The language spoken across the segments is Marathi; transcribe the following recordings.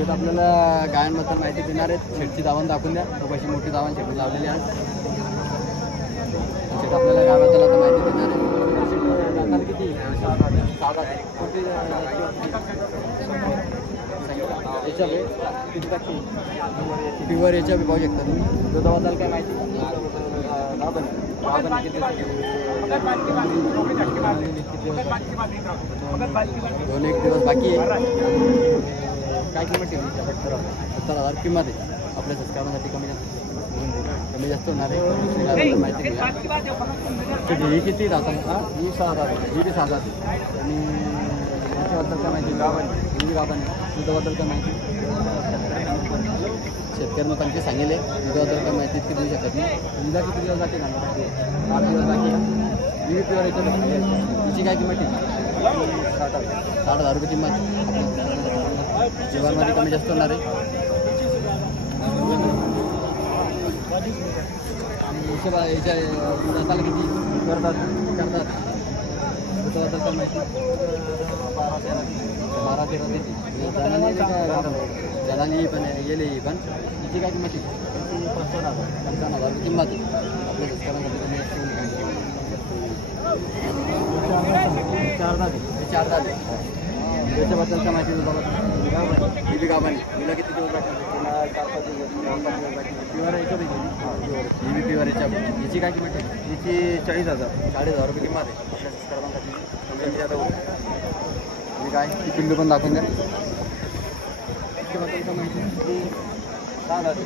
शेत आपल्याला गायांबद्दल माहिती देणार आहेत. शेतची दावण दाखवून द्या. खूप अशी मोठी दावण शेत लावलेली आहे. शेत आपल्याला गावाबद्दल आता माहिती देणार आहे. दाताला किती? 7 आहे. कोणती याच्या किती टाकते प्युअर याच्या पाहू शकता तुम्ही. दुधाबद्दल काय माहिती? 2-1 दिवस बाकी आहे. काय किंमत ठेवली? 70,000 किंमत आहे. आपल्या सबस्क्रायबरसाठी कमी जास्त होणार आहे. माहिती घ्या. ही किती राहतात? ही 6 राहतात. ही बी 6 राहते. आणि याच्याबद्दल काय माहिती? गावाने दुधाबद्दल काय माहिती? शेतकऱ्यांना त्यांचे सांगेल दुधाबद्दल काय माहिती इतकी देऊ शकत नाही. दुधा किती दिवस जाते ना? 8 दिवस बाकी आहे. ही प्युअर याच्यात तिची काय किंमत आहे? 60,000 रुपये किंमत. जीवनमध्ये कमी जास्त होणार आहे. याच्या दाताला किती करतात? दुधाबद्दल काय माहिती? 12-13 देते. जणांनी पण गेले पण तिची काय किंमत आहे? 55,000 रुपये किंमत आहे. आपल्या शेतकऱ्यांसाठी चार दाते. त्याच्याबद्दल काय माहिती? ही गावाने तिला किती दिवस लागतात? 4-5 दिवस. प्युअर याच्या ही बी प्युअर याच्या. याची काय किंमत आहे? हिची 40,000 रुपये किंमत आहे. आपल्या शेतकऱ्यांसाठी तुम्ही काय ती पिल्लू पण दाखवून द्या. त्याच्याबद्दल काय माहिती? 6 दाते.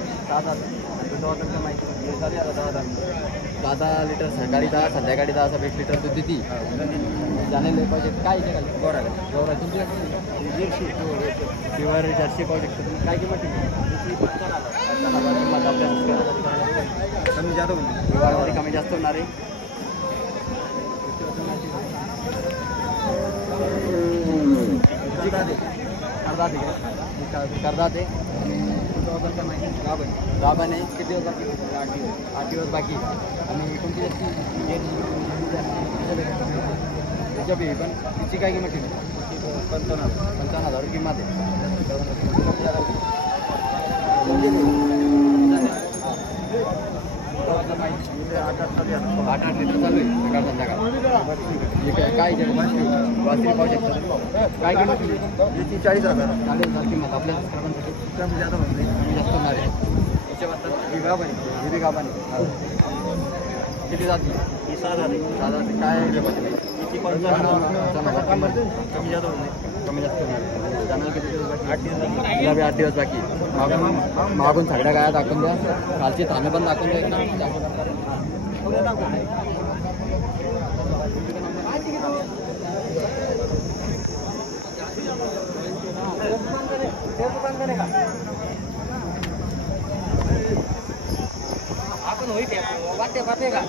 त्याच्याबद्दल काय माहिती? 10 लिटर सकाळी 10 संध्याकाळी 10 असं 20 लिटर दूध देते. जाणले पाहिजे काय गौरा तुमची प्युअर जर्सी पाहू शकतो. काय किंमत? कमी जास्त होईल. कमी जास्त होणार आहे. करदाते आणि काय माहिती? गाभण आहे. किती दिवस बाकी? 8 दिवस बाकी. आणि कोणती त्याच्या बी पण तिची काय किंमत आहे? 55,000 किंमत आहे. 8 लिटर चालू आहे सकाळ संध्याकाळ. काय वासरी पाहू शकता. काय किंमत? 40,000 किंमत. आपल्या कमी जास्त होणार आहे. याच्याबद्दल ही गाभाने किती जाते? ही 6 जाते. काय किती? 55,000 किंमत. कमी जास्त होणार. चॅनल किती दिवस बाकी? 8 दिवस बाकी. मागून सगळ्या गाया दाखवून द्या. कालची थाने पण दाखवून द्या. एकदम आपण होईल वाटते पाहते का?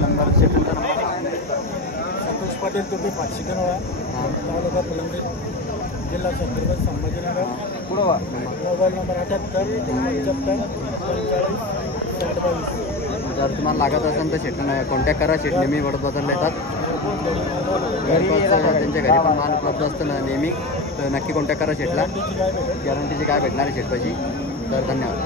नंबर संतोष पाटील टोपी पाचशिकनवाडा तालुका फुलंब्री जिल्हा छत्रपती संभाजीनगर. Mobile number 78-75-45-22. जर तुम्हाला लागत असेल तर शेट कॉन्टॅक्ट करा. शेट नेहमी वडत बदलले येतात. त्यांच्या घरी पण माल उपलब्ध असतं ना नेहमी. तर नक्की कॉन्टॅक्ट करा शेटला. गॅरंटीची काय भेटणार आहे शेटपाशी. तर धन्यवाद.